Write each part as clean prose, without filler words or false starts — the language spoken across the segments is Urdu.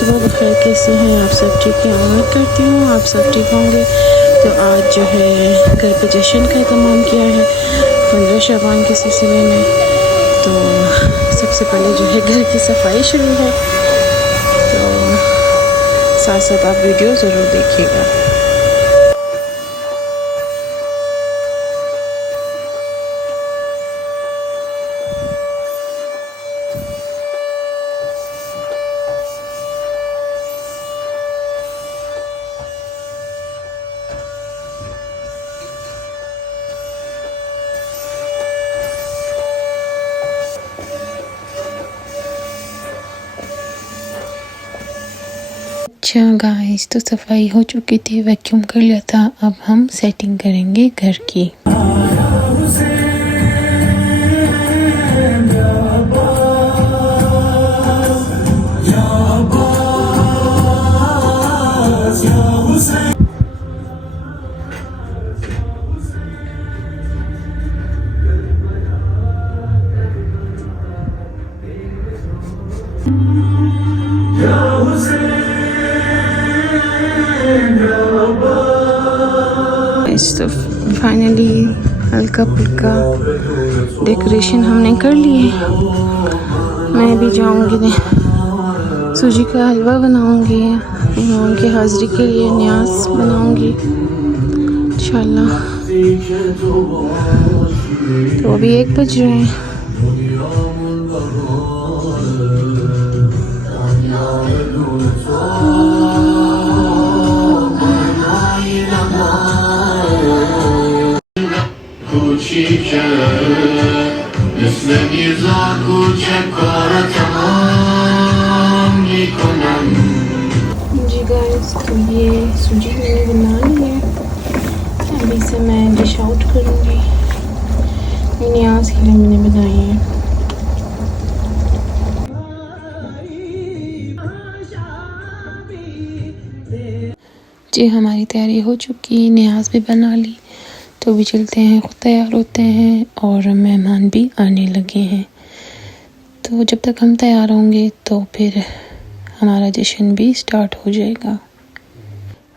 صبح بخیر، کیسے ہیں آپ سب؟ ٹھیک ہے، امید کرتی ہوں آپ سب ٹھیک ہوں گے۔ تو آج جو ہے گھر پہ جشن کا اہتمام کیا ہے 15 شعبان کے سلسلے میں۔ تو سب سے پہلے جو ہے گھر کی صفائی شروع ہے، تو ساتھ ساتھ آپ ویڈیو ضرور دیکھیے گا۔ اچھا گائز، تو صفائی ہو چکی تھی، ویکیوم کر لیا تھا، اب ہم سیٹنگ کریں گے گھر کی۔ تو فائنلی ہلکا پھلکا ڈیکوریشن ہم نے کر لی ہے۔ میں بھی جاؤں گی، سوجی کا حلوہ بناؤں گی، ان کی حاضری کے لیے نیاز بناؤں گی انشاءاللہ۔ تو ابھی 1 بج رہے ہیں۔ جی گائز، تو یہ سوجی میں نے بنا لی ہے، ابھی سے میں ڈش آؤٹ کروں گی۔ نیاز کے لیے میں نے بنائی ہے۔ جی ہماری تیاری ہو چکی، نیاز بھی بنا لی، تو بھی چلتے ہیں، خود تیار ہوتے ہیں اور مہمان بھی آنے لگے ہیں۔ تو جب تک ہم تیار ہوں گے تو پھر ہمارا جشن بھی سٹارٹ ہو جائے گا۔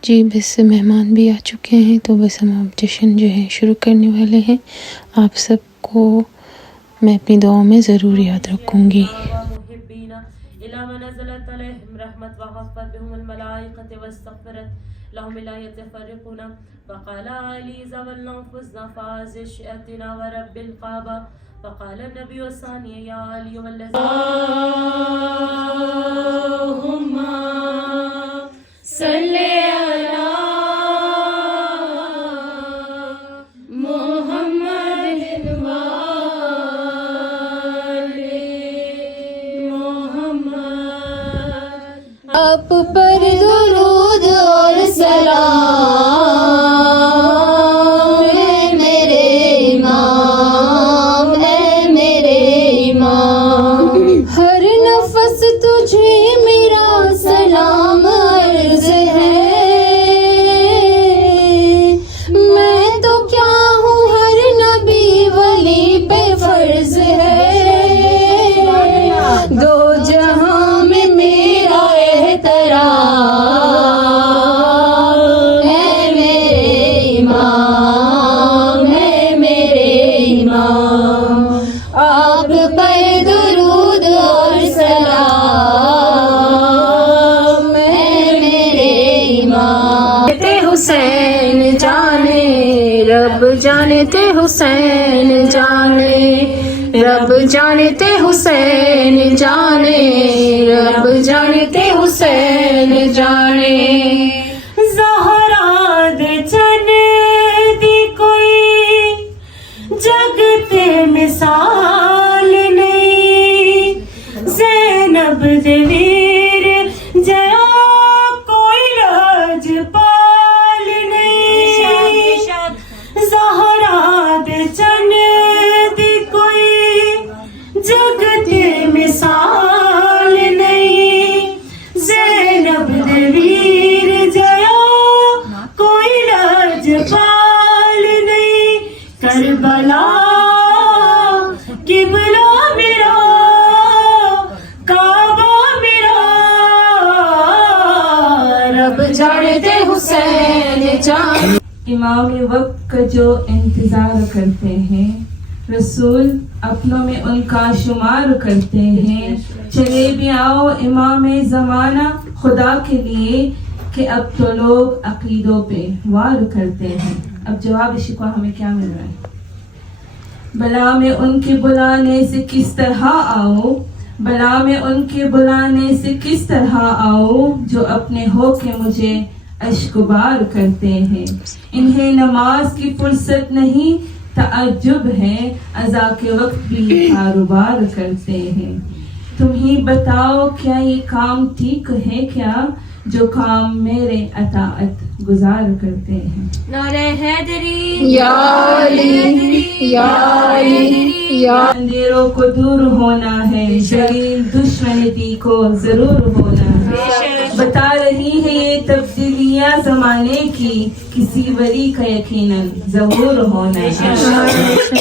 جی بس مہمان بھی آ چکے ہیں، تو بس ہم اب جشن جو ہے شروع کرنے والے ہیں۔ آپ سب کو میں اپنی دعاؤں میں ضرور یاد رکھوں گی۔ اللهم لا يتفرقنا وقال علي زوال نفسنا فازش اتنا ورب القابة وقال النبي الثاني يا علي والذي اللهم صل على محمد وآل محمد۔ آپ پر درود اور سلام اے میرے امام، اے میرے امام، ہر نفس تجھے میرا سلام عرض ہے۔ میں تو کیا ہوں، ہر نبی ولی پہ فرض ہے، دو جہاں میں میرا احترام، اے میرے امام، اے میرے امام، آپ پر درود اور سلام اے میرے امام۔ تے حسین جانے رب جانے، تے حسین جانے رب جانے، تے حسین جانے رب جانے، تے حسین جانے۔ زہرا دے چن دی کوئی جگ تے مثال نہیں، زینب دے ویر جیا کوئی لاج پال نہیں، زہرا دے چن دی کوئی جگ تے مثال نہیں، زینب دے ویر جیا کوئی لاج پال نہیں۔ کربلا قبلہ میرا، کعبہ میرا حسین جان. امام وقت کا جو انتظار کرتے ہیں، رسول اپنوں میں ان کا شمار کرتے ہیں. چلے بھی آؤ امام زمانہ خدا کے لیے کہ اب تو لوگ عقیدوں پہ وار کرتے ہیں. اب جواب شکوہ ہمیں کیا مل رہا ہے؟ بلا میں ان کے بلانے سے کس طرح آؤ، بلا میں ان کے بلانے سے کس طرح آؤ، جو اپنے ہو کے مجھے اشکبار کرتے ہیں. انہیں نماز کی فرصت نہیں، تعجب ہے اذا کے وقت بھی کاروبار کرتے ہیں. تم ہی بتاؤ کیا یہ کام ٹھیک ہے کیا، جو کام میرے اطاعت گزار کرتے ہیں. نعرہ حیدری یا علی یا علی یا. اندھیروں کو دور ہونا ہے، جلیل دشمنی کو ضرور ہونا ہے. بتا رہی ہے یہ تبدیلیاں زمانے کی، کسی ولی کا یقیناً ظہور ہونا ہے.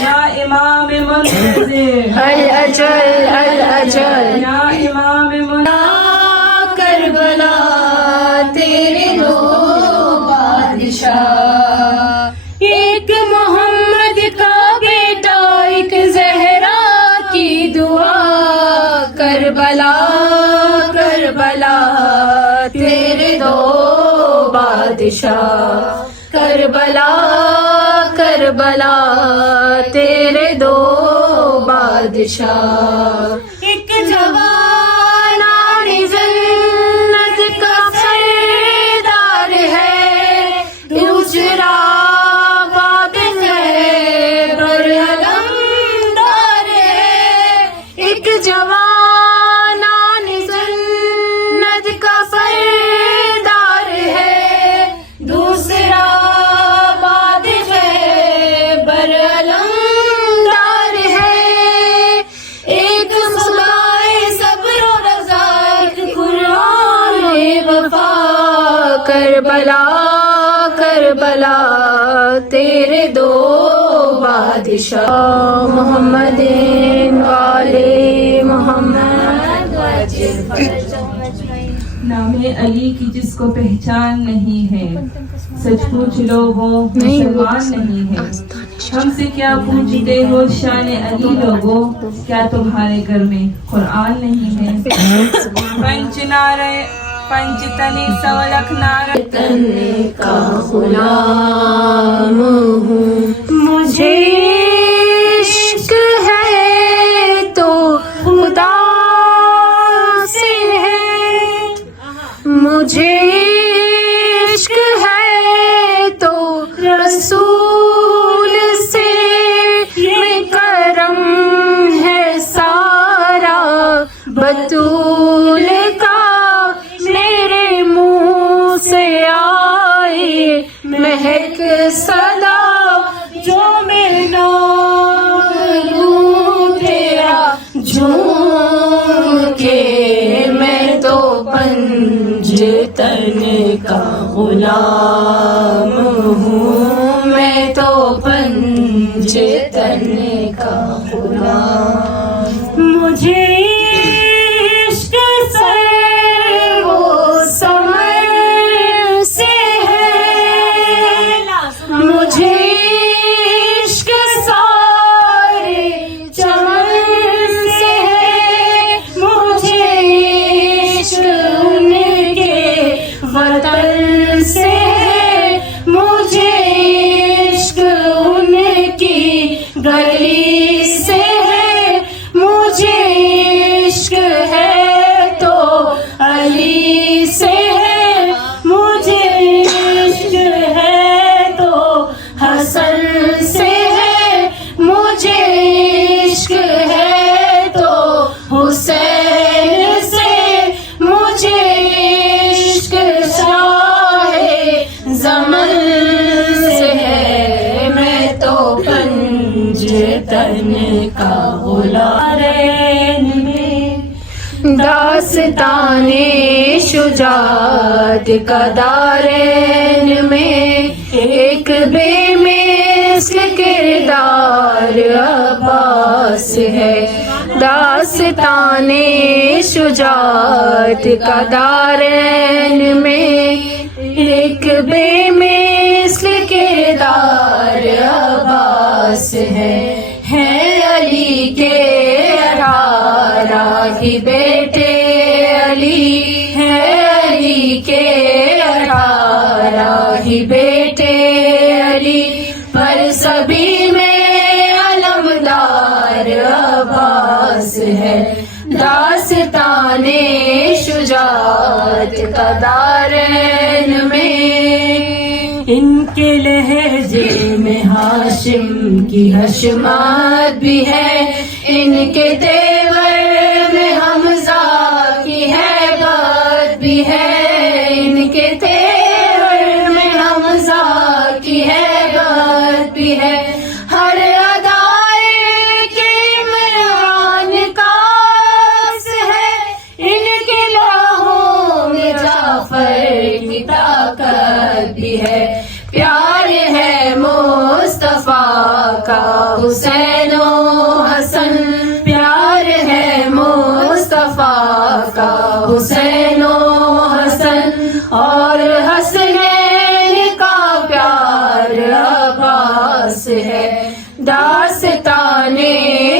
یا امام منتظر الاجل الاجل یا امام منتظر کربلا تیرے دو بادشاہ، ایک محمد کا بیٹا ایک زہرا کی دعا. کربلا کربلا تیرے دو بادشاہ، کربلا کربلا تیرے دو بادشاہ. ایک جوان آن جنت کا سردار ہے، دوسرا باد خیبر علمدار ہے. ایک جوان آن جنت کا سردار ہے، دوسرا باد خیبر علمدار ہے. ایک خدائے صبر و رضا، ایک قرآن وفا. کربلا کربلا تیرے دو بادشاہ، محمد والے محمد. نام علی کی جس کو پہچان نہیں ہے، سچ پوچھ لو وہ مسلمان نہیں ہے. ہم سے کیا پوچھتے ہو شان علی لوگو، کیا تمہارے گھر میں قرآن نہیں ہے؟ پنچ نعرے پنچ تنی سولک نعرے تن کا غلام ہوں. مجھے عشق ہے تو خدا سے ہے، مجھے عشق ہے تو رسول سے. میں کرم ہے سارا بطول کا، میرے منہ سے آئے مہک صدا. جو میں نام لوں تیرا جھوم کے، میں تو پنجتن کا غلام ہوں، میں تو پنجتن کا غلام. مجھے عشق سے وہ سمر سے ہے، مجھے عشق سارے چمن سے ہے. مجھے عشق ان کے وطن سے ہے، مجھے عشق ان کی گلی سے ہے. مجھے عشق ہے تو علی سے ہے، مجھے عشق ہے تو حسن سے ہے، مجھے عشق ہے تو حسین سے. مجھے عشق شاہ زمن سے ہے، میں تو پنجتن کا غلام. داستان شجاعت کا دارین میں، ایک بے مثل کردار عباس ہے. داستان شجاعت کا دارین میں، ایک بے مثل کردار عباس ہے علی کے 18 ہی بیٹے علی ہے علی کے 18 ہی بیٹے علی پر سبھی میں علمدار عباس ہے داستان شجاعت کا دارین میں ان کے لہجے میں ہاشم کی حشمت بھی ہے ان کے تیور میں حمزہ کی ہیبت بھی ہے ان کے تیور میں حمزہ کی ہیبت بھی ہے ہر ادائے کے عمران کا عکس ہے ان کی راہوں میں جعفر کی طاقت بھی ہے پیار ہے مصطفیٰ کا حسین و حسن پیار ہے مصطفیٰ کا حسین و حسن اور حسنین کا پیار عباس ہے داستان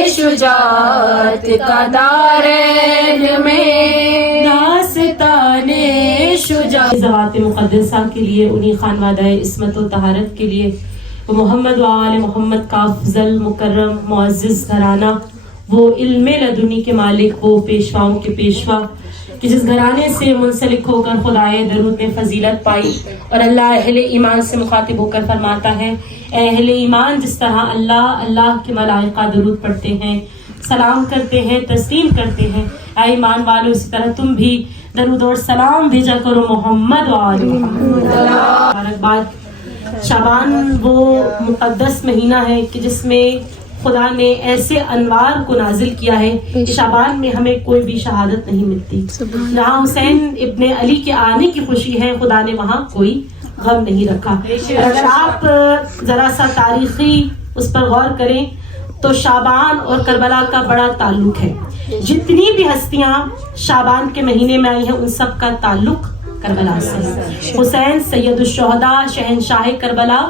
شجاعت کا دارین میں داستان شجاعت ذوات مقدسہ کے لیے انہی خانوادہ عصمت و طہارت کے لیے وہ محمد و آل محمد کا افضل مکرم معزز گھرانہ وہ علم لدنی کے مالک وہ پیشواؤں کے پیشوا کہ جس گھرانے سے منسلک ہو کر خدائے درود نے فضیلت پائی اور اللہ اہل ایمان سے مخاطب ہو کر فرماتا ہے اے اہل ایمان جس طرح اللہ کے ملائکہ درود پڑھتے ہیں سلام کرتے ہیں تسلیم کرتے ہیں اے ایمان والو اسی طرح تم بھی درود اور سلام بھیجا کرو محمد و آل محمد مبارکباد شعبان وہ مقدس مہینہ ہے کہ جس میں خدا نے ایسے انوار کو نازل کیا ہے کہ شعبان میں ہمیں کوئی بھی شہادت نہیں ملتی جہاں حسین ابن علی کے آنے کی خوشی ہے خدا نے وہاں کوئی غم نہیں رکھا اگر آپ ذرا سا تاریخی اس پر غور کریں تو شعبان اور کربلا کا بڑا تعلق ہے جتنی بھی ہستیاں شعبان کے مہینے میں آئی ہیں ان سب کا تعلق کربلا سے حسین سید الشہداء شہنشاہ کربلا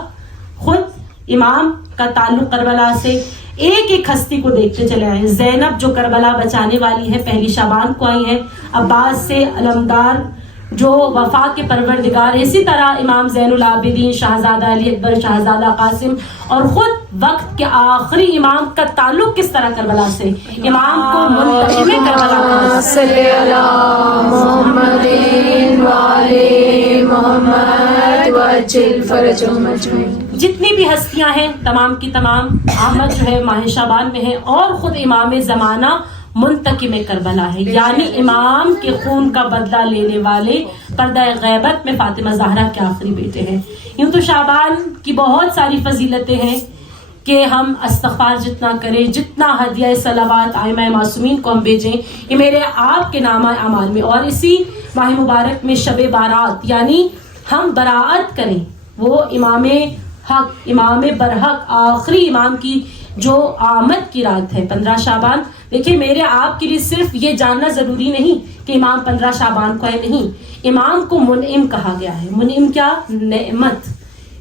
خود امام کا تعلق کربلا سے ایک ایک ہستی کو دیکھتے چلے آئے زینب جو کربلا بچانے والی ہے پہلی شعبان کو آئی ہے عباس سے علمدار جو وفا کے پروردگار ہے اسی طرح امام زین العابدین شہزادہ علی اکبر شہزادہ قاسم اور خود وقت کے آخری امام کا تعلق کس طرح کربلا سے امام کو منتخب کربلا صلی اللہ محمد وعلی محمد وجل فرجهم اجمعین جتنی بھی ہستیاں ہیں تمام کی تمام آمد جو ہے ماہ شعبان میں ہے اور خود امام زمانہ منتقم کربلا ہے یعنی امام کے خون کا بدلہ لینے والے پردہ غیبت میں فاطمہ زہرا کے آخری بیٹے ہیں یوں تو شعبان کی بہت ساری فضیلتیں ہیں کہ ہم استغفار جتنا کریں جتنا ہدیہ صلوات ائمہ معصومین کو ہم بھیجیں یہ میرے آپ کے نامہ اعمال میں اور اسی ماہ مبارک میں شب بارات یعنی ہم براعت کریں وہ امام حق امام برحق آخری امام کی جو آمد کی رات ہے 15 شعبان دیکھیں میرے آپ کے لیے صرف یہ جاننا ضروری نہیں کہ امام 15 شعبان کو ہے نہیں امام کو منعم کہا گیا ہے منعم کیا نعمت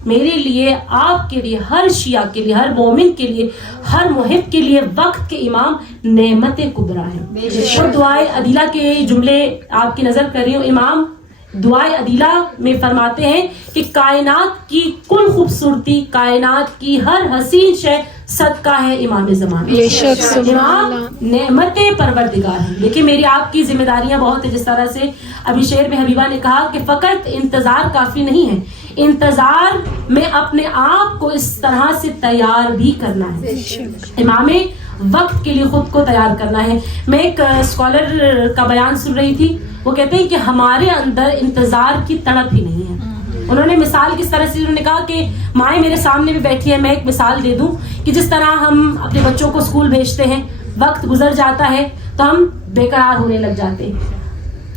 میرے لیے آپ کے لیے ہر شیعہ کے لیے ہر مومن کے لیے ہر محب کے لیے وقت کے امام نعمت کبریٰ ہے اور دعائے عدیلہ کے جملے آپ کی نظر کر رہی ہوں امام دعائے عدیلہ میں فرماتے ہیں کہ کائنات کی کل خوبصورتی کائنات کی ہر حسین شے صدقہ ہے امام زمانہ امام نعمت پروردگار ہے لیکن میری آپ کی ذمہ داریاں بہت ہیں جس طرح سے ابھی شعر میں حبیبہ نے کہا کہ فقط انتظار کافی نہیں ہے انتظار میں اپنے آپ کو اس طرح سے تیار بھی کرنا ہے امام وقت کے لیے خود کو تیار کرنا ہے میں ایک اسکالر کا بیان سن رہی تھی وہ کہتے ہیں کہ ہمارے اندر انتظار کی تڑپ ہی نہیں ہے انہوں نے مثال کس طرح سے انہوں نے کہا کہ مائیں میرے سامنے بھی بیٹھی ہے میں ایک مثال دے دوں کہ جس طرح ہم اپنے بچوں کو اسکول بھیجتے ہیں وقت گزر جاتا ہے تو ہم بے قرار ہونے لگ جاتے ہیں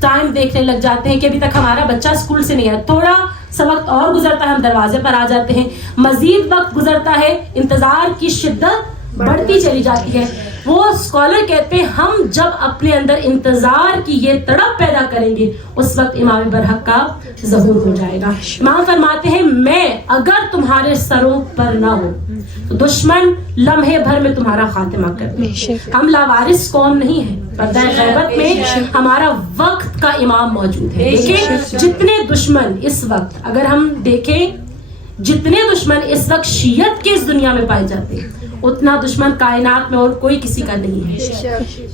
ٹائم دیکھنے لگ جاتے ہیں کہ ابھی تک ہمارا بچہ اسکول سے نہیں آیا تھوڑا سا وقت اور گزرتا ہے ہم دروازے پر آ جاتے ہیں مزید وقت گزرتا ہے انتظار کی شدت بڑھتی چلی جاتی ہے. وہ اسکالر کہتے ہیں ہم جب اپنے اندر انتظار کی یہ تڑپ پیدا کریں گے اس وقت امام برحق کا ظہور ہو جائے گا. امام فرماتے ہیں میں اگر تمہارے سروں پر نہ ہو تو دشمن لمحے بھر میں تمہارا خاتمہ کر دے. ہم لاوارث قوم نہیں ہیں. پردہ غیبت میں ہمارا وقت کا امام موجود ہے. دیکھیں جتنے دشمن اس وقت اگر ہم دیکھیں جتنے دشمن اس وقت شیعت کے اس دنیا میں پائے جاتے ہیں اتنا دشمن کائنات میں اور کوئی کسی کا نہیں ہے.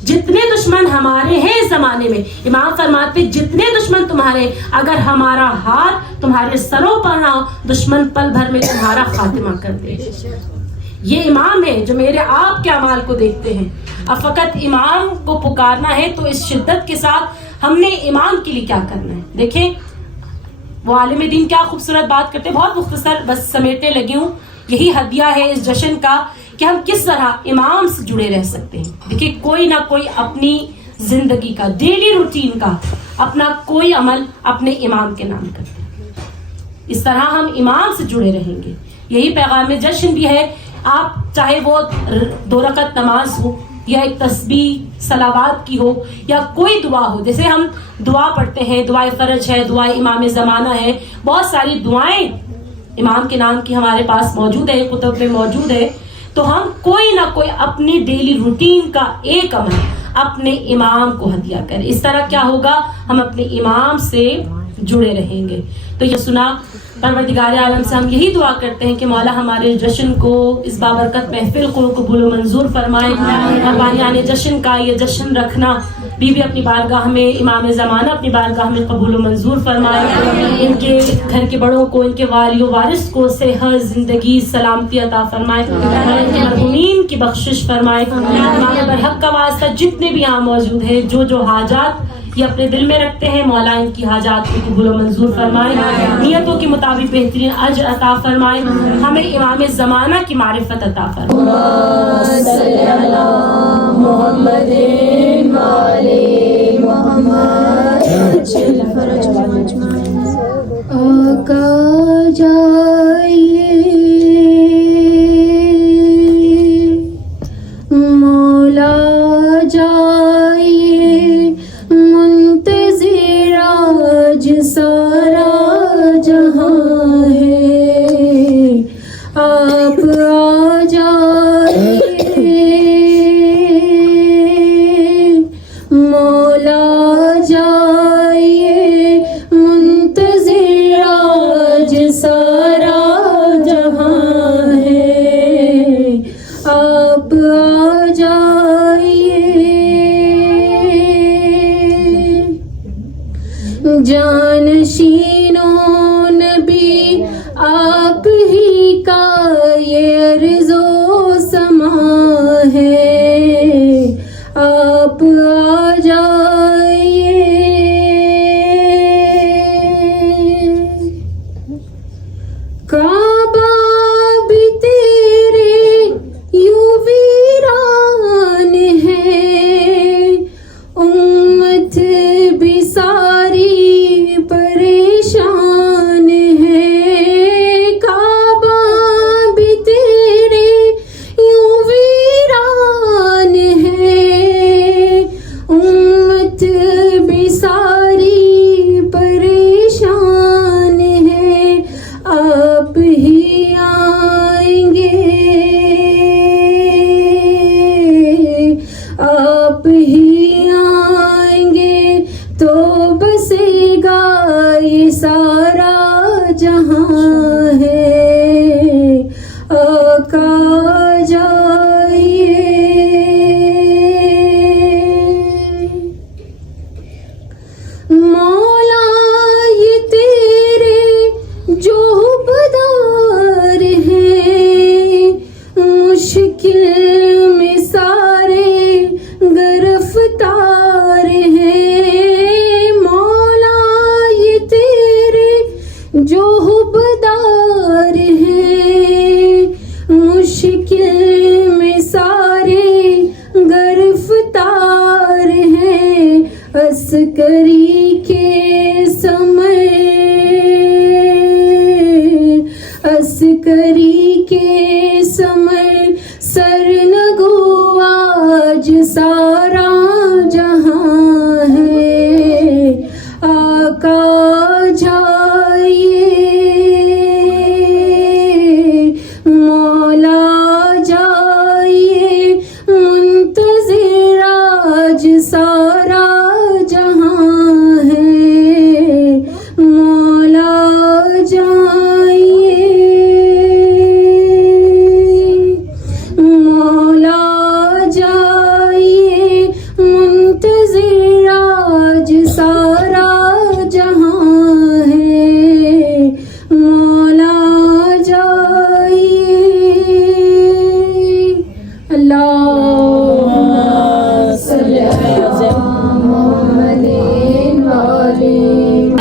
جتنے دشمن ہمارے ہیں اس زمانے میں امام فرماتے جتنے دشمن تمہارے اگر ہمارا ہاتھ تمہارے سروں پر نہ ہو دشمن پل بھر میں تمہارا خاتمہ کر دے. یہ امام ہے جو میرے آپ کے اعمال کو دیکھتے ہیں. اب فقط امام کو پکارنا ہے تو اس شدت کے ساتھ ہم نے امام کے لیے کیا کرنا ہے. دیکھیں وہ عالم دین کیا خوبصورت بات کرتے ہیں. بہت مختصر بس سمیٹنے لگی ہوں. یہی ہدیہ ہے اس جشن کا کہ ہم کس طرح امام سے جڑے رہ سکتے ہیں. دیکھیں کوئی نہ کوئی اپنی زندگی کا ڈیلی روٹین کا اپنا کوئی عمل اپنے امام کے نام کرتے ہیں. اس طرح ہم امام سے جڑے رہیں گے. یہی پیغام جشن بھی ہے. آپ چاہے وہ 2 رکعت نماز ہو یا ایک تسبیح صلوات کی ہو یا کوئی دعا ہو. جیسے ہم دعا پڑھتے ہیں دعائے فرج ہے دعائے امام زمانہ ہے بہت ساری دعائیں امام کے نام کی ہمارے پاس موجود ہے کتب میں موجود ہے. تو ہم کوئی نہ کوئی اپنی ڈیلی روٹین کا ایک عمل اپنے امام کو ہدیہ کریں. اس طرح کیا ہوگا ہم اپنے امام سے جڑے رہیں گے. تو یہ سنا پروردگار عالم سے ہم یہی دعا کرتے ہیں کہ مولا ہمارے جشن کو اس بابرکت محفل کو قبول و منظور فرمائے. قربانیان جشن کا یہ جشن رکھنا بی بی اپنی بارگاہ میں امام زمانہ اپنی بارگاہ میں قبول و منظور فرمائے. ان کے گھر کے بڑوں کو ان کے والی و وارث کو صحت زندگی سلامتی عطا فرمائے. ان کے مرحومین کی بخشش فرمائے. امام برحق کا واسطہ جتنے بھی یہاں موجود ہیں جو حاجات یہ اپنے دل میں رکھتے ہیں مولا ان کی حاجات کو قبول و منظور فرمائے. نیتوں کے مطابق بہترین اجر عطا فرمائے. ہمیں امام زمانہ کی معرفت عطا فرمائے. آقا جائیے مولا جائیے منتظر آج سارا جہاں ہے. آپ آ جائیے مولا جائیے منتظر آج سارا جہاں ہے. آپ آ جائیے جانشینوں نبی آپ ہی کا یہ عرض و سما ہے. آپ آ جائیے کعبہ بھی تیرے یوں ویران ہے امت بھی ساری پریشان ہے. کعبہ بھی تیرے یوں ویران ہے امت بھی ساری پریشان ہے. آپ ہی آئیں گے آپ ہی آئیں گے تو بسے گا یہ سارا جہاں ہے. آقا جائیے مولا یہ تیرے جو حبدار ہیں مشکل میں سارے گرفتار ہیں. مولا یہ تیرے جو حبدار ہیں مشکل میں سارے گرفتار ہیں. عسکری کے سمے عسکری کے سمے سر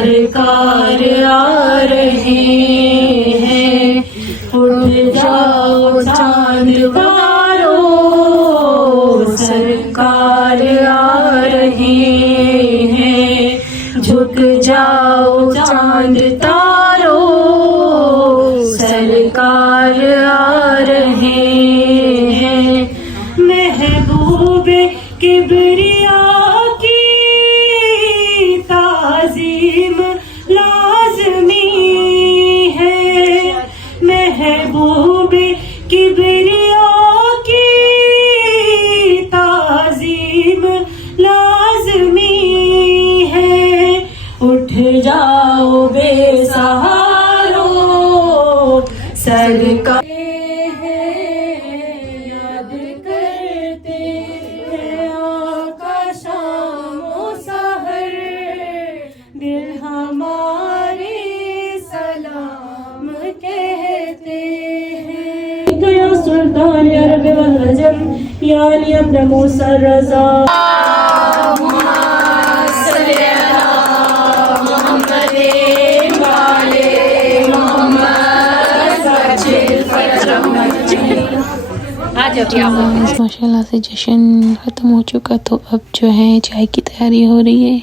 سرکار آ رہے ہیں، اٹھ جاؤ چاند تارو، سرکار آ رہے ہیں، جھک جاؤ چاند تارو، سرکار آ رہے ہیں، محبوب کبریا کی تعظیم لازمی ہے، محبوب کبریا کی تعظیم لازمی ہے، اٹھ جاؤ بے سہارو، سرکار یاد کرتے ہیں آقا شام و سحر، دل ہمارے سلام کہتے ہیں، یا سلطان عرب والعجم، یعنی ابن موسیٰ الرضا. ماشاء اللہ سے جشن ختم ہو چکا، تو اب جو ہے چائے کی تیاری ہو رہی ہے،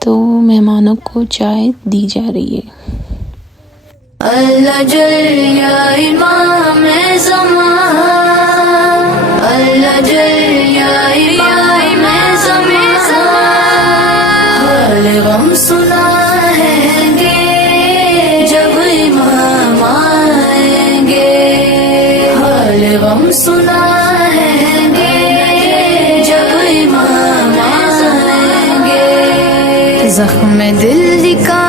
تو مہمانوں کو چائے دی جا رہی ہے. اللہ جل یا امام زمان، اللہ جل یا امام زمان، حال غم سنائیں گے جب امام آئیں گے، حال غم سنائیں گے جب امام آئیں گے، زخم دل دکھا